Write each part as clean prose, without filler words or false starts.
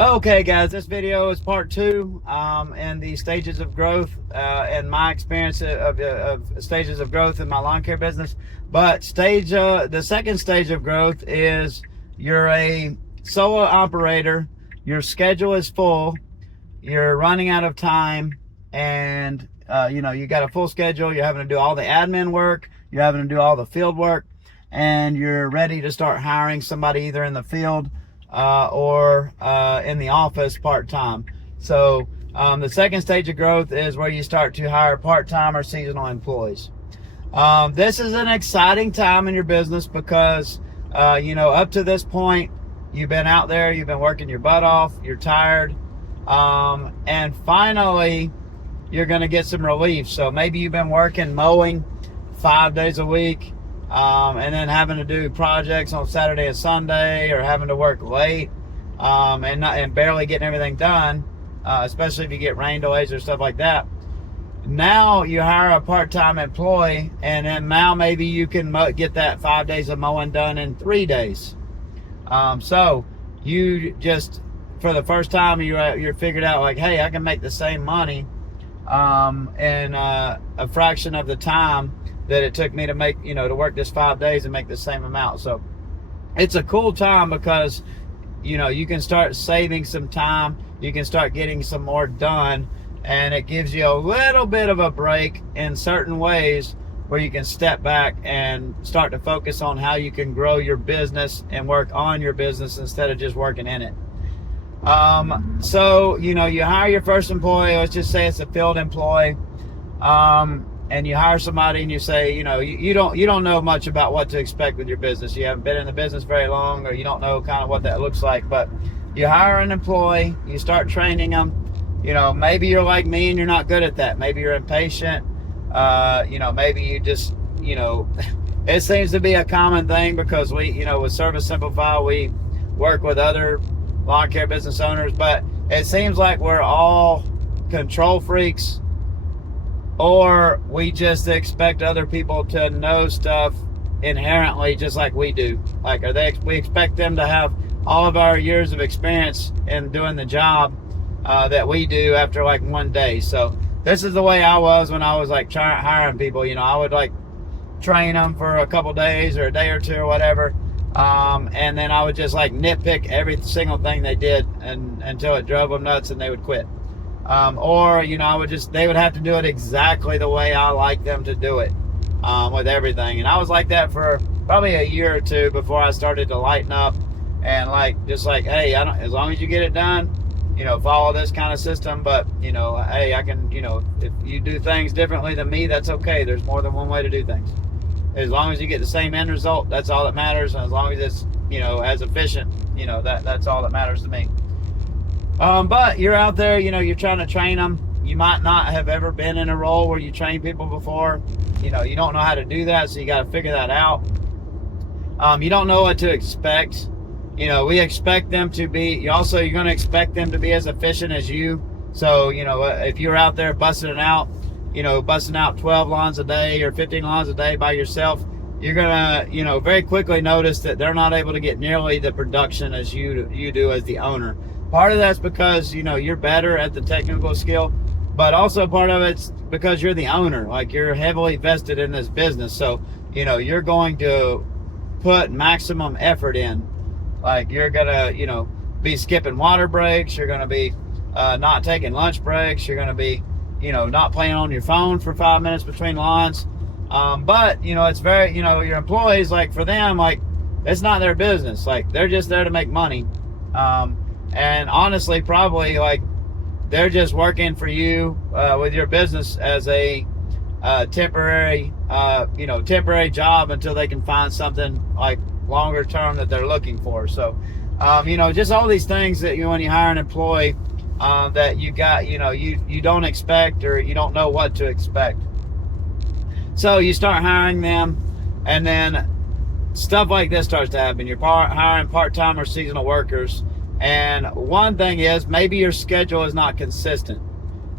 Okay, guys, this video is part two in the stages of growth and my experience of stages of growth in my lawn care business. But the second stage of growth is you're a solo operator, your schedule is full, you're running out of time, and you got a full schedule, you're having to do all the admin work, you're having to do all the field work, and you're ready to start hiring somebody either in the field or in the office part-time. So the second stage of growth is where you start to hire part-time or seasonal employees. This is an exciting time in your business because up to this point you've been out there, you've been working your butt off, you're tired, and finally you're going to get some relief. So maybe you've been working mowing 5 days a week, and then having to do projects on Saturday and Sunday, or having to work late and barely getting everything done, especially if you get rain delays or stuff like that. Now you hire a part-time employee, and then now maybe you can get that 5 days of mowing done in 3 days. So you just, for the first time, you're figured out like, hey, I can make the same money in a fraction of the time that it took me to make, to work this 5 days and make the same amount. So it's a cool time because, you can start saving some time, you can start getting some more done, and it gives you a little bit of a break in certain ways where you can step back and start to focus on how you can grow your business and work on your business instead of just working in it. So, you hire your first employee, let's just say it's a field employee, and you hire somebody and you say, you don't know much about what to expect with your business. You haven't been in the business very long, or you don't know kind of what that looks like. But you hire an employee, you start training them. Maybe you're like me and you're not good at that. Maybe you're impatient. Maybe you just, it seems to be a common thing because we, with Service Simplify, we work with other lawn care business owners, but it seems like we're all control freaks, or we just expect other people to know stuff inherently just like we do. Like, we expect them to have all of our years of experience in doing the job that we do after like 1 day. So this is the way I was when I was like hiring people. I would like train them for a couple days or a day or two or whatever, and then I would just like nitpick every single thing they did until it drove them nuts and they would quit. Or they would have to do it exactly the way I like them to do it, with everything. And I was like that for probably a year or two before I started to lighten up and hey, as long as you get it done, follow this kind of system. But, hey, I can, if you do things differently than me, that's okay. There's more than one way to do things. As long as you get the same end result, that's all that matters. And as long as it's, as efficient, that's all that matters to me. But you're out there, you're trying to train them. You might not have ever been in a role where you train people before. You don't know how to do that, so you got to figure that out. You don't know what to expect. We expect them to be, you're going to expect them to be as efficient as you. So, if you're out there busting out 12 lawns a day or 15 lawns a day by yourself, you're going to, very quickly notice that they're not able to get nearly the production as you do as the owner. Part of that's because, you're better at the technical skill, but also part of it's because you're the owner. Like, you're heavily vested in this business. So, you're going to put maximum effort in. Like, you're going to, be skipping water breaks. You're going to be not taking lunch breaks. You're going to be, not playing on your phone for 5 minutes between lawns. But, it's very, your employees, like, for them, like, it's not their business. Like, they're just there to make money. And honestly, probably like they're just working for you with your business as a temporary job until they can find something like longer term that they're looking for. So, just all these things that when you hire an employee that you don't expect, or you don't know what to expect. So you start hiring them, and then stuff like this starts to happen. You're hiring part-time or seasonal workers. And one thing is, maybe your schedule is not consistent.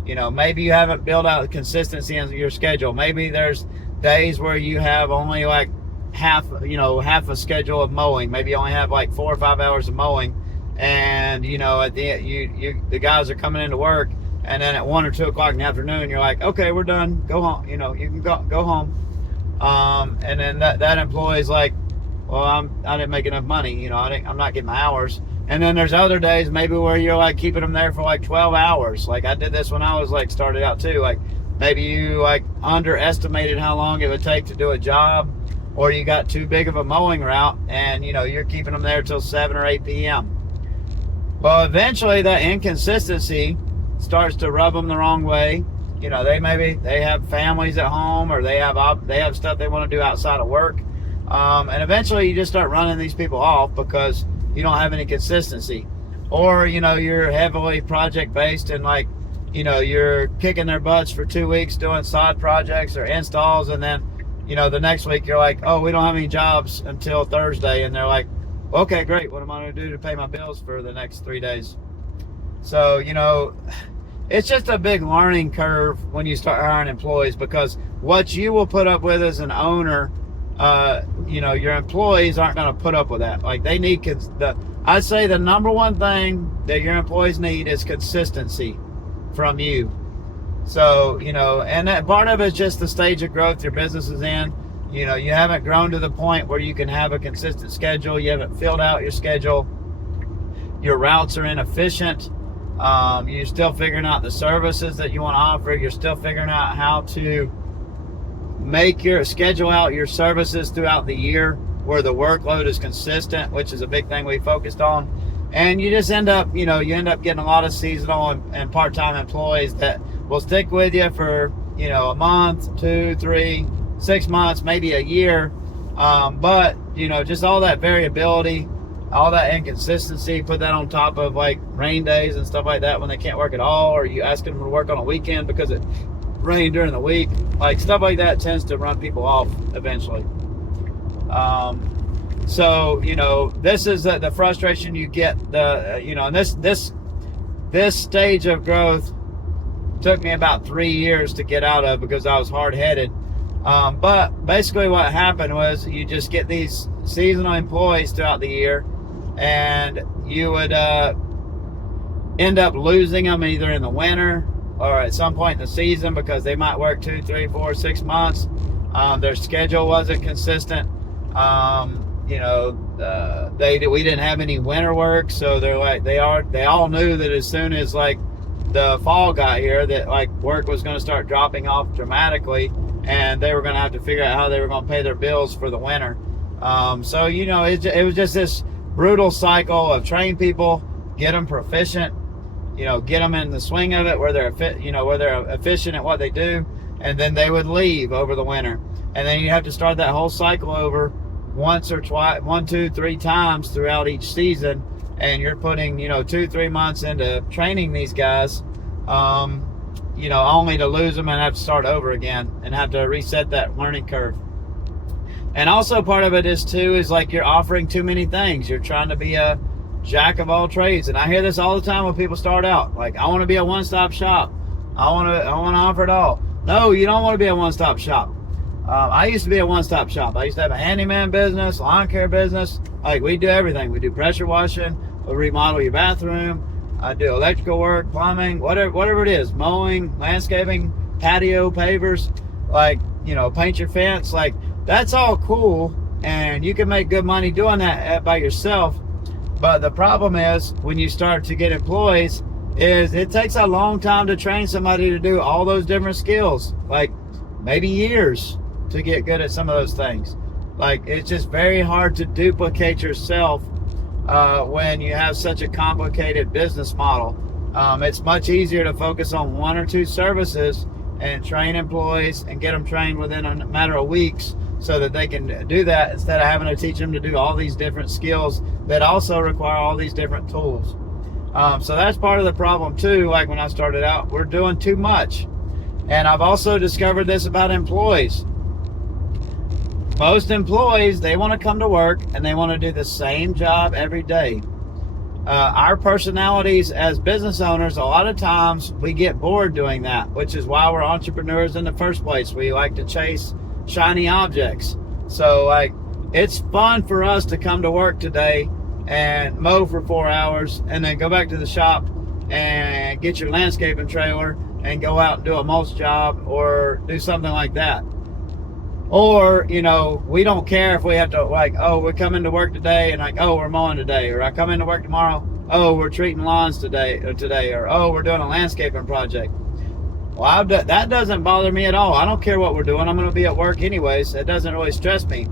Maybe you haven't built out consistency in your schedule. Maybe there's days where you have only like half a schedule of mowing. Maybe you only have like 4 or 5 hours of mowing, and at the guys are coming into work, and then at 1 or 2 o'clock in the afternoon, you're like, okay, we're done, go home. You can go home. And then that employee's like, well, I didn't make enough money. I'm not getting my hours. And then there's other days maybe where you're like keeping them there for like 12 hours. Like I did this when I was like started out too. Like maybe you like underestimated how long it would take to do a job, or you got too big of a mowing route, and you're keeping them there till 7 or 8 p.m. Well, eventually that inconsistency starts to rub them the wrong way. They have families at home, or they have stuff they want to do outside of work, and eventually you just start running these people off because you don't have any consistency, or you're heavily project based, and like you're kicking their butts for 2 weeks doing side projects or installs, and then the next week you're like, oh, we don't have any jobs until Thursday, and they're like, okay, great, what am I going to do to pay my bills for the next 3 days? So it's just a big learning curve when you start hiring employees, because what you will put up with as an owner, your employees aren't going to put up with that. Like they need I'd say the number one thing that your employees need is consistency from you. So, and that part of it is just the stage of growth your business is in. You haven't grown to the point where you can have a consistent schedule. You haven't filled out your schedule. Your routes are inefficient. You're still figuring out the services that you want to offer. You're still figuring out how to schedule out your services throughout the year where the workload is consistent, which is a big thing we focused on. And you just end up getting a lot of seasonal and part-time employees that will stick with you for, a month, 2, 3, 6 months, maybe a year. But just all that variability, all that inconsistency, put that on top of like rain days and stuff like that when they can't work at all, or you ask them to work on a weekend because it rained during the week. Like stuff like that tends to run people off eventually. So this is the frustration you get. And this stage of growth took me about 3 years to get out of because I was hard-headed. But basically what happened was you just get these seasonal employees throughout the year, and you would end up losing them either in the winter or at some point in the season because they might work 2, 3, 4, 6 months. Their schedule wasn't consistent. We didn't have any winter work, so they all knew that as soon as like the fall got here, that like work was going to start dropping off dramatically, and they were going to have to figure out how they were going to pay their bills for the winter. So it was just this brutal cycle of train people, get them proficient, get them in the swing of it where they're efficient at what they do, and then they would leave over the winter, and then you have to start that whole cycle over once or twice, 1, 2, 3 times throughout each season, and you're putting 2, 3 months into training these guys, only to lose them and have to start over again and have to reset that learning curve. And also part of it is like you're offering too many things. You're trying to be a jack of all trades, and I hear this all the time when people start out. Like, I want to be a one-stop shop. I want to offer it all. No, you don't want to be a one-stop shop. I used to be a one-stop shop. I used to have a handyman business, lawn care business. Like, we do everything. We do pressure washing. We'll remodel your bathroom. I do electrical work, plumbing, whatever it is, mowing, landscaping, patio, pavers, like, paint your fence. Like, that's all cool, and you can make good money doing that by yourself. But the problem is when you start to get employees is it takes a long time to train somebody to do all those different skills, like maybe years to get good at some of those things. Like, it's just very hard to duplicate yourself when you have such a complicated business model. It's much easier to focus on 1 or 2 services and train employees and get them trained within a matter of weeks so that they can do that, instead of having to teach them to do all these different skills that also require all these different tools. So that's part of the problem too. Like when I started out, we're doing too much. And I've also discovered this about employees. Most employees, they want to come to work and they want to do the same job every day. Our personalities as business owners, a lot of times we get bored doing that, which is why we're entrepreneurs in the first place. We like to chase shiny objects. So like, it's fun for us to come to work today and mow for 4 hours, and then go back to the shop and get your landscaping trailer and go out and do a mulch job or do something like that. Or, you know, we don't care if we have to, like, oh, we're coming to work today, and like, oh, we're mowing today, or I come into work tomorrow, oh, we're treating lawns today, or oh, we're doing a landscaping project. Well, that doesn't bother me at all. I don't care what we're doing. I'm going to be at work anyways. It doesn't really stress me.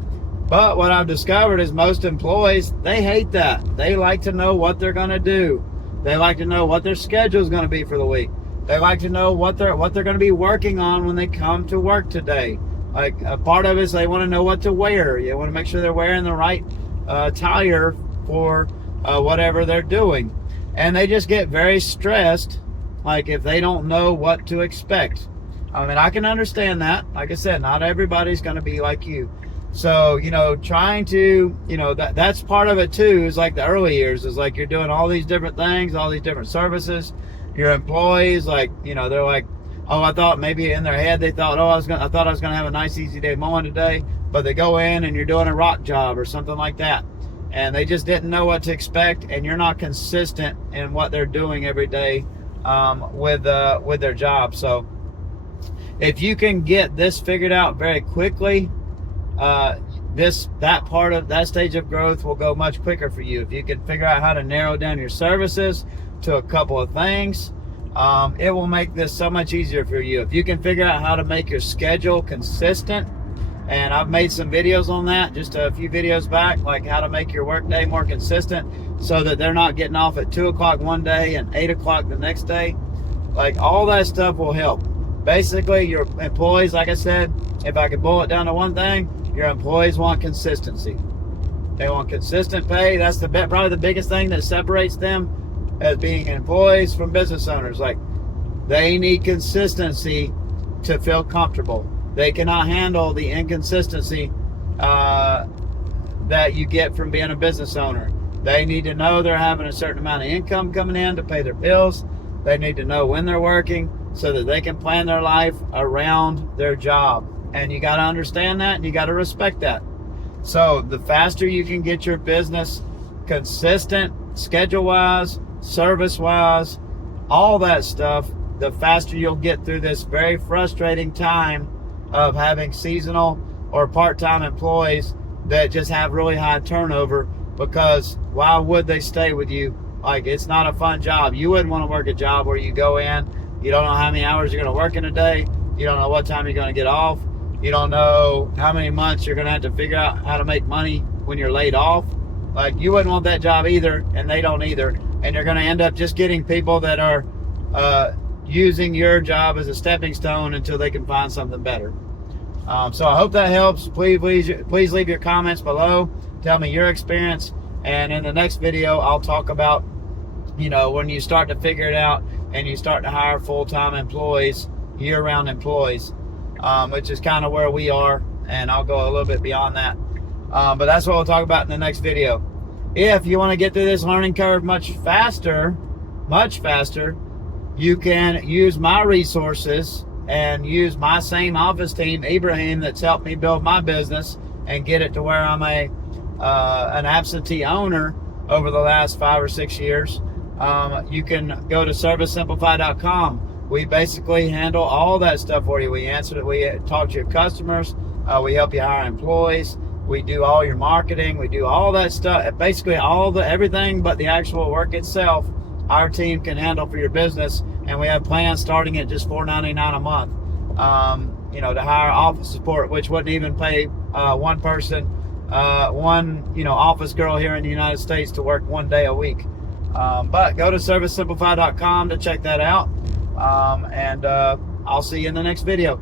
But what I've discovered is most employees, they hate that. They like to know what they're going to do. They like to know what their schedule is going to be for the week. They like to know what they're going to be working on when they come to work today. Like, a part of it is they want to know what to wear. You want to make sure they're wearing the right attire for whatever they're doing. And they just get very stressed, like, if they don't know what to expect. I mean, I can understand that. Like I said, not everybody's going to be like you. So, you know, trying to, you know, that's part of it too, is like the early years, is like you're doing all these different things, all these different services. Your employees, like, you know, they're like, oh, I thought maybe in their head they thought, oh, I thought I was gonna have a nice easy day mowing today, but they go in and you're doing a rock job or something like that, and they just didn't know what to expect, and you're not consistent in what they're doing every day with their job. So if you can get this figured out very quickly, that part of that stage of growth will go much quicker for you. If you can figure out how to narrow down your services to a couple of things, it will make this so much easier for you. If you can figure out how to make your schedule consistent, and I've made some videos on that just a few videos back, like how to make your work day more consistent so that they're not getting off at 2 o'clock one day and 8 o'clock the next day. Like, all that stuff will help. Basically, your employees, like I said, if I could boil it down to one thing, your employees want consistency. They want consistent pay. That's probably the biggest thing that separates them as being employees from business owners. Like, they need consistency to feel comfortable. They cannot handle the inconsistency that you get from being a business owner. They need to know they're having a certain amount of income coming in to pay their bills. They need to know when they're working so that they can plan their life around their job. And you got to understand that, and you got to respect that. So the faster you can get your business consistent, schedule-wise, service-wise, all that stuff, the faster you'll get through this very frustrating time of having seasonal or part-time employees that just have really high turnover. Because why would they stay with you? Like, it's not a fun job. You wouldn't want to work a job where you go in, you don't know how many hours you're going to work in a day, you don't know what time you're going to get off, you don't know how many months you're going to have to figure out how to make money when you're laid off. Like, you wouldn't want that job either, and they don't either. And you're going to end up just getting people that are using your job as a stepping stone until they can find something better. So I hope that helps. Please leave your comments below. Tell me your experience. And in the next video, I'll talk about, you know, when you start to figure it out and you start to hire full-time employees, year-round employees, which is kind of where we are. And I'll go a little bit beyond that. But that's what we'll talk about in the next video. If you want to get through this learning curve much faster, you can use my resources and use my same office team, Ibrahim, that's helped me build my business and get it to where I'm an absentee owner over the last 5 or 6 years. You can go to servicesimplify.com. We basically handle all that stuff for you. We talk to your customers. We help you hire employees. We do all your marketing. We do all that stuff. Basically, everything but the actual work itself, our team can handle for your business. And we have plans starting at just $4.99 a month. You know, to hire office support, which wouldn't even pay one person, one office girl here in the United States to work 1 day a week. But go to servicesimplify.com to check that out. And I'll see you in the next video.